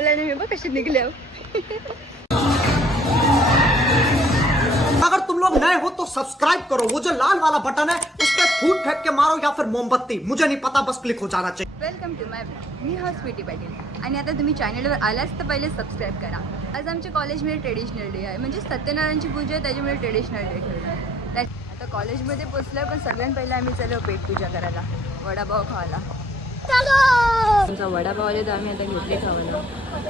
थांबला नाही बघ कशी निघल्या. अगर तुम लोग नए हो तो सब्सक्राइब करो, वो जो लाल वाला बटन है उस पर फूट फेंक के मारो या फिर मोमबत्ती, मुझे नहीं पता, बस क्लिक हो जाना चाहिए. Welcome to my blog. मी स्वीटी पाटील आणि आता तुम्ही चॅनलवर आलाच तर पहिले सबस्क्राईब करा. आज आमच्या कॉलेजमध्ये ट्रेडिशनल डे आहे, म्हणजे सत्यनारायणची पूजा आहे, त्याच्यामुळे ट्रेडिशनल डे ठेवला. आता कॉलेजमध्ये पोचलं पण सगळ्यात पहिले आम्ही चाललो पेटपूजा करायला, वडापाव खायला. आमचा वडापाव आले तर आम्ही आता घेतले खावायला.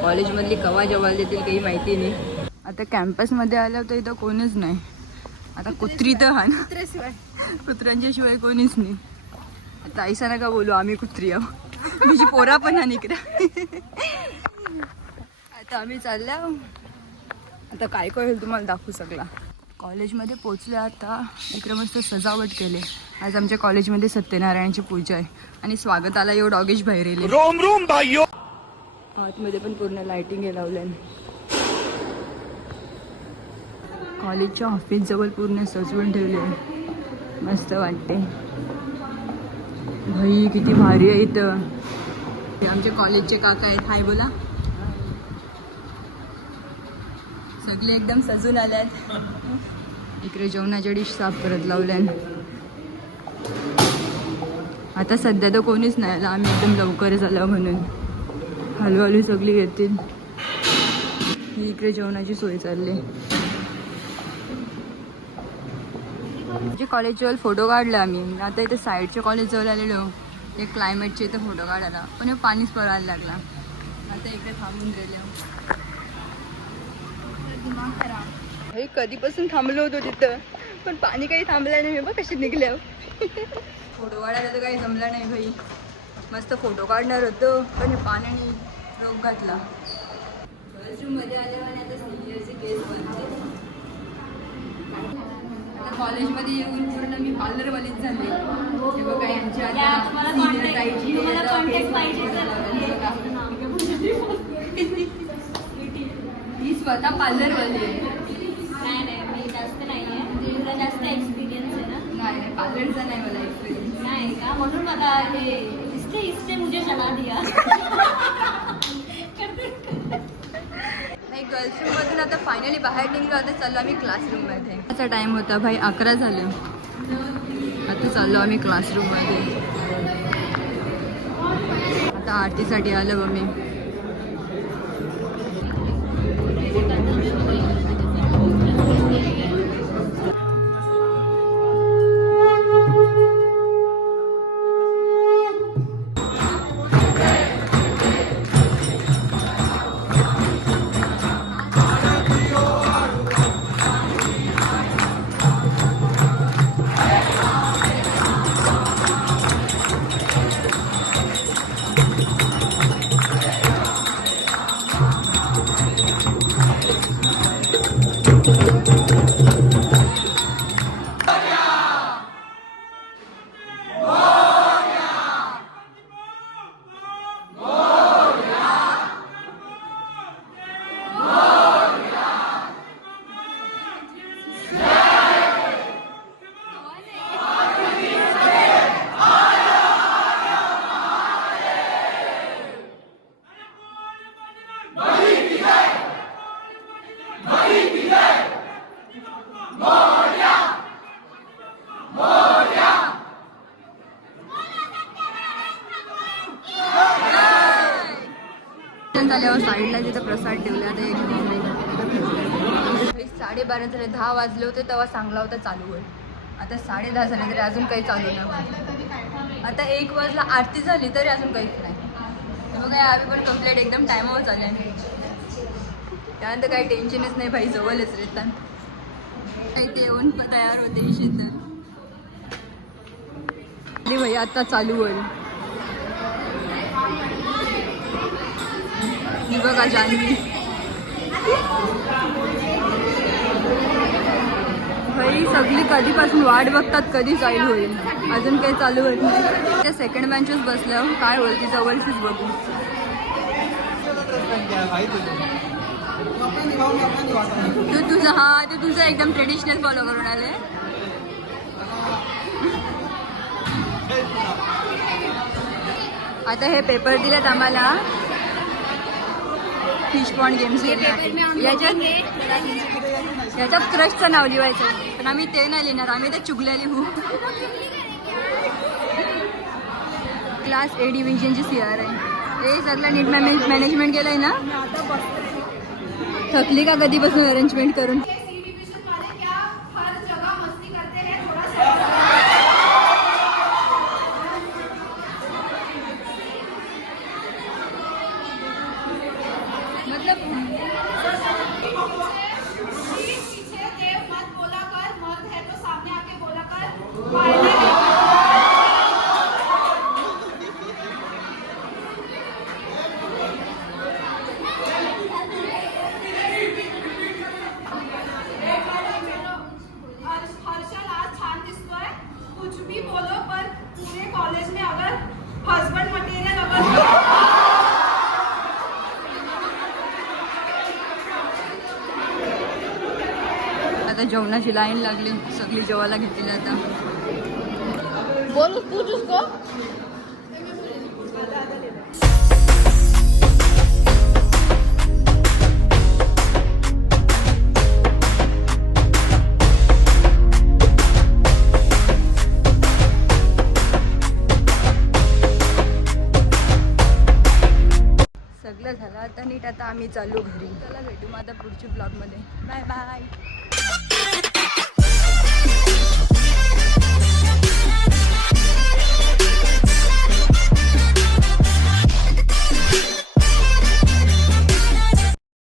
कॉलेजमधली कवा जेवायला देतील काही माहिती नाही. आता कॅम्पसमध्ये आलं तर इथं कोणीच नाही. आता कुत्री तर हा ना, कुत्र्यांच्या शिवाय कोणीच नाही. आता ऐसा नका बोलू आम्ही कुत्री आहो, माझी पोरा पण हा निकरा. आता आम्ही चालल्या, आता काय काय होईल तुम्हाला दाखवू सगळा. कॉलेजमध्ये पोचले. आता इकडे मस्त सजावट केले. आज आमच्या कॉलेजमध्ये सत्यनारायणची पूजा आहे आणि स्वागताला एवढं डॉगेश बाहेर येईल. रोम रोम भाइयों. आतमध्ये पण पूर्ण लाइटिंग लावल्या. कॉलेजच्या ऑफिस जवळ पूर्ण सजवून ठेवले, मस्त वाटते. भाई किती भारी आहे इथं. आमच्या कॉलेजचे काका आहेत, हाय बोला. सगळे एकदम सजून आल्यात. इकडे जेवणाच्या डिश साफ करत लावल्या. आता सध्या तर कोणीच नाही आलं, आम्ही एकदम लवकर झालं म्हणून. हळूहळू सगळी येतील. इकडे जेवणाची सोय चालली. म्हणजे कॉलेजजवळ फोटो काढला आम्ही. आता इथे साईडच्या कॉलेजजवळ आलेलो, ते क्लायमेटचे इथे फोटो काढायला, पण हे पाणीच पडायला लागला. आता इकडे थांबून गेलो. भाई कधीपासून थांबलो होतो तिथं, पण पाणी काही थांबलं नाही. बघ कशी निघल्या. फोटो काढायला तर काही जमला नाही भाई. मस्त फोटो काढणार होतो पण हे पाण्याने रोग घातला. मध्ये आल्यावर आता सिनियरचे केस बनते. आता कॉलेजमध्ये येऊन पूर्ण मी पार्लरवालीच झाले. हे बघा यांच्या सिनियर ताईची ही स्वतः पार्लरवाली आहे. नाही मी जास्त नाही आहे, तुला जास्त एक्सपिरियन्स आहे ना. नाही पार्लरचा नाही मला एक्सपिरियन्स. नाही का, म्हणून मला हे इससे मुझे चला दिया. नाही गर्ल्सरूममधून आता फायनली बाहेर निघलो. आता चाललो आम्ही क्लासरूममध्ये. त्याचा टाईम होता भाई 11 झालं. आता चाललो आम्ही क्लासरूममध्ये. आता आरतीसाठी आलो बघ मी. झाल्यावर साईडला जिथं प्रसाद ठेवला ते 12:30 झाले. 10 वाजले होते तेव्हा सांगला होता चालू होईल. आता 10:30 झाले तरी अजून काही चालू नाही. आता 1 वाजला आरती झाली तरी अजून काहीच नाही. बघा आम्ही पण कंप्लीट एकदम टायमावर चालले. त्यानंतर काही टेन्शनच नाही भाई, जवळच रेतात. काही ते येऊन तयार होते शीतल भाई. आता चालू होईल. ही बघा जान्हवी भाई, सगळी कधीपासून वाट बघतात कधी चालू होईल. अजून काही चालू होत नाही. त्या सेकंड बेंचवर बसल्यावर काय होईल ती जवळचीच बघू. तू तुझं हा ते तुझं एकदम ट्रेडिशनल फॉलो करून आले. आता हे पेपर दिलेत आम्हाला. फिश पॉन्ड गेम्स याच्यात क्रशचं नाव लिहायचं पण आम्ही ते नाही लिहिणार आम्ही ते चुगल्या लिहू क्लास ए डिव्हिजनची CR आहे हे सगळं नीट मॅनेजमेंट केलंय ना थकली का कधीपासून अरेंजमेंट करून आता जेवणाची लाईन लागली सगळी जेवायला घेतली आता बोल तू सगळं झालं आता नीट आता आम्ही चालू घरी चला भेटू मग आता पुढच्या ब्लॉगमध्ये बाय बाय